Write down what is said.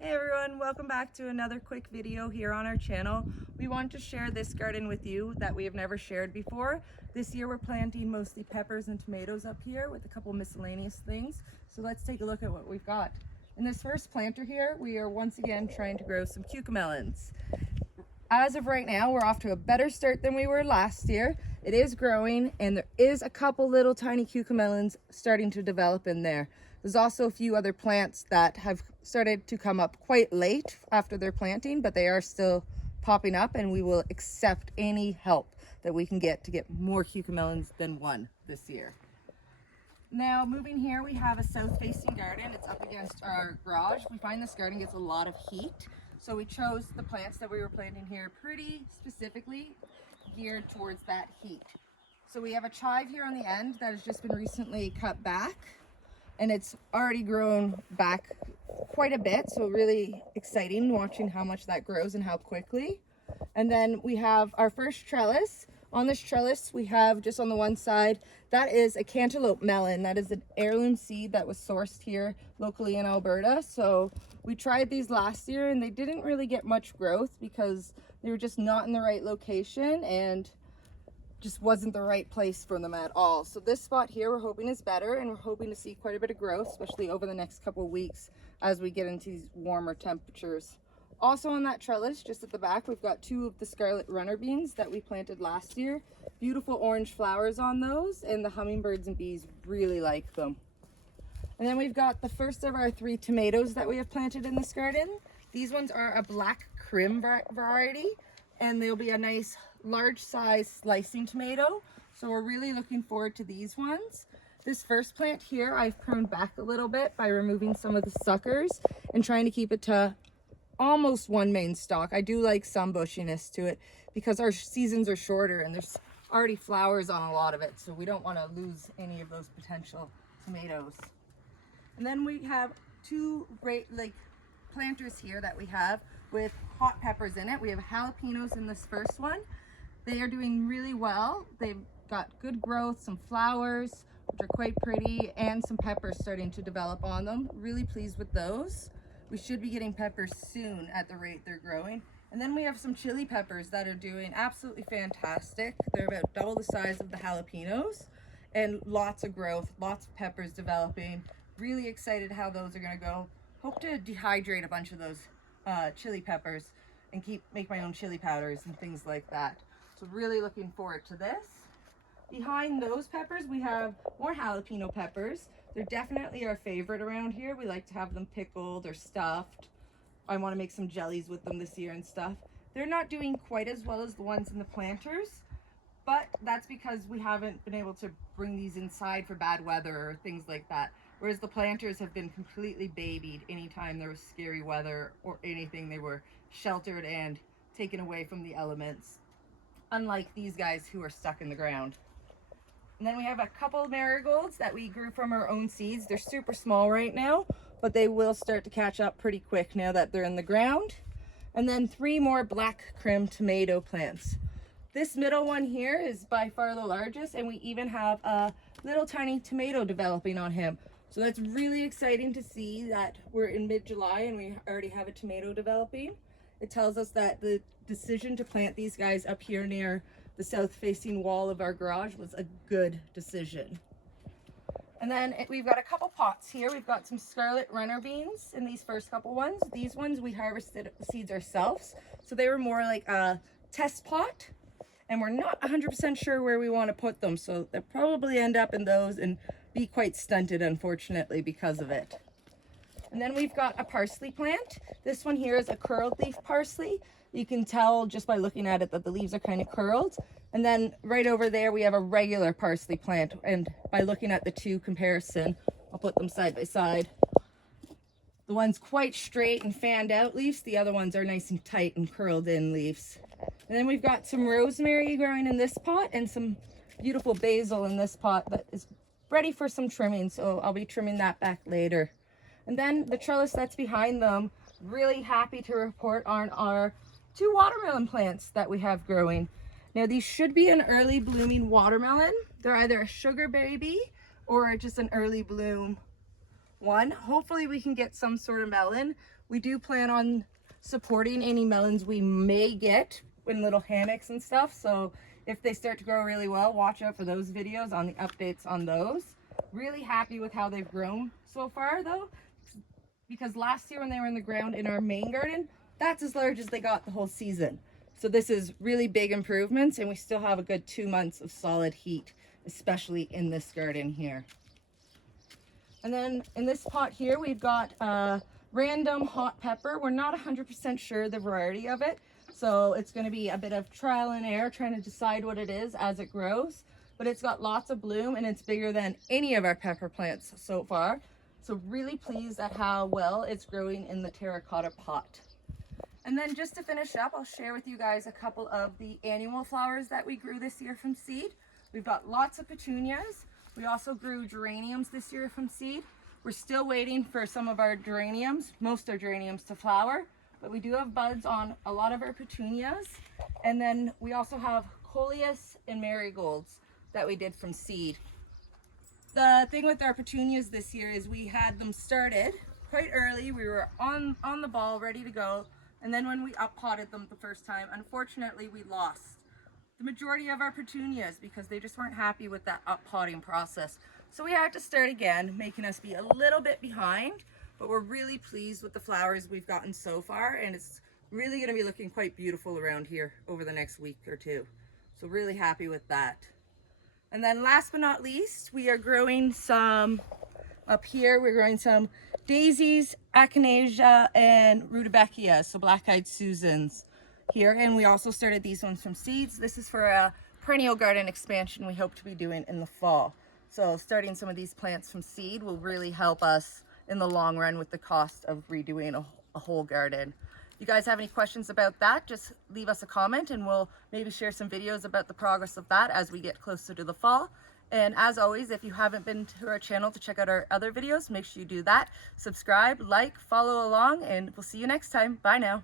Hey everyone, welcome back to another quick video here on our channel. We want to share this garden with you that we have never shared before. This year we're planting mostly peppers and tomatoes up here with a couple miscellaneous things. So let's take a look at what we've got. In this first planter here, we are once again trying to grow some cucamelons. As of right now, we're off to a better start than we were last year. It is growing and there is a couple little tiny cucamelons starting to develop in there. There's also a few other plants that have started to come up quite late after their planting, but they are still popping up, and we will accept any help that we can get to get more cucamelons than one this year. Now moving here, we have a south-facing garden. It's up against our garage. We find this garden gets a lot of heat, so we chose the plants that we were planting here pretty specifically geared towards that heat. So we have a chive here on the end that has just been recently cut back, and it's already grown back quite a bit, so really exciting watching how much that grows and how quickly. And then we have our first trellis. On this trellis we have, just on the one side, that is a cantaloupe melon. That is an heirloom seed that was sourced here locally in Alberta. So we tried these last year and they didn't really get much growth because they were just not in the right location and just wasn't the right place for them at all. So this spot here we're hoping is better, and we're hoping to see quite a bit of growth, especially over the next couple of weeks as we get into these warmer temperatures. Also on that trellis, just at the back, we've got two of the scarlet runner beans that we planted last year. Beautiful orange flowers on those, and the hummingbirds and bees really like them. And then we've got the first of our 3 tomatoes that we have planted in this garden. These ones are a black crim variety, and they'll be a nice large size slicing tomato. So we're really looking forward to these ones. This first plant here I've pruned back a little bit by removing some of the suckers and trying to keep it to almost one main stalk. I do like some bushiness to it because our seasons are shorter and there's already flowers on a lot of it, so we don't want to lose any of those potential tomatoes. And then we have 2 great planters here that we have with hot peppers in it. We have jalapenos in this first one. They are doing really well. They've got good growth, some flowers, which are quite pretty, and some peppers starting to develop on them. Really pleased with those. We should be getting peppers soon at the rate they're growing. And then we have some chili peppers that are doing absolutely fantastic. They're about double the size of the jalapenos, and lots of growth, lots of peppers developing. Really excited how those are gonna go. Hope to dehydrate a bunch of those chili peppers and make my own chili powders and things like that. So really looking forward to this. Behind those peppers we have more jalapeno peppers. They're definitely our favorite around here. We like to have them pickled or stuffed. I want to make some jellies with them this year and stuff. They're not doing quite as well as the ones in the planters, but that's because we haven't been able to bring these inside for bad weather or things like that. Whereas the planters have been completely babied anytime there was scary weather or anything. They were sheltered and taken away from the elements, unlike these guys who are stuck in the ground. And then we have a couple of marigolds that we grew from our own seeds. They're super small right now, but they will start to catch up pretty quick now that they're in the ground. And then 3 more black crim tomato plants. This middle one here is by far the largest, and we even have a little tiny tomato developing on him. So that's really exciting to see that we're in mid-July and we already have a tomato developing. It tells us that the decision to plant these guys up here near the south-facing wall of our garage was a good decision. And then we've got a couple pots here. We've got some scarlet runner beans in these first couple ones. These ones we harvested the seeds ourselves, so they were more like a test pot, and we're not 100% sure where we want to put them, so they'll probably end up in those and be quite stunted, unfortunately, because of it. And then we've got a parsley plant. This one here is a curled leaf parsley. You can tell just by looking at it that the leaves are kind of curled. And then right over there we have a regular parsley plant, and by looking at the 2 comparison, I'll put them side by side. The one's quite straight and fanned out leaves. The other ones are nice and tight and curled in leaves. And then we've got some rosemary growing in this pot and some beautiful basil in this pot that is ready for some trimming, so I'll be trimming that back later. And then the trellis that's behind them, really happy to report on our 2 watermelon plants that we have growing. Now these should be an early blooming watermelon. They're either a sugar baby or just an early bloom One, hopefully we can get some sort of melon. We do plan on supporting any melons we may get in little hammocks and stuff. So if they start to grow really well, watch out for those videos on the updates on those. Really happy with how they've grown so far though, because last year when they were in the ground in our main garden, that's as large as they got the whole season. So this is really big improvements, and we still have a good 2 months of solid heat, especially in this garden here. And then in this pot here, we've got random hot pepper. We're not 100% sure the variety of it, so it's going to be a bit of trial and error trying to decide what it is as it grows. But it's got lots of bloom, and it's bigger than any of our pepper plants so far. So really pleased at how well it's growing in the terracotta pot. And then just to finish up, I'll share with you guys a couple of the annual flowers that we grew this year from seed. We've got lots of petunias. We also grew geraniums this year from seed. We're still waiting for some of our geraniums, most our geraniums, to flower, but we do have buds on a lot of our petunias. And then we also have coleus and marigolds that we did from seed. The thing with our petunias this year is we had them started quite early. We were on the ball, ready to go. And then when we up-potted them the first time, unfortunately we lost the majority of our petunias because they just weren't happy with that up-potting process. So we had to start again, making us be a little bit behind, but we're really pleased with the flowers we've gotten so far, and it's really going to be looking quite beautiful around here over the next week or two. So really happy with that. And then last but not least, we are growing some, up here, we're growing some daisies, echinacea, and rudbeckia, so black-eyed Susans here. And we also started these ones from seeds. This is for a perennial garden expansion we hope to be doing in the fall. So starting some of these plants from seed will really help us in the long run with the cost of redoing a whole garden. If you guys have any questions about that, just leave us a comment and we'll maybe share some videos about the progress of that as we get closer to the fall. And as always, if you haven't been to our channel to check out our other videos, make sure you do that. Subscribe, like, follow along, and we'll see you next time. Bye now.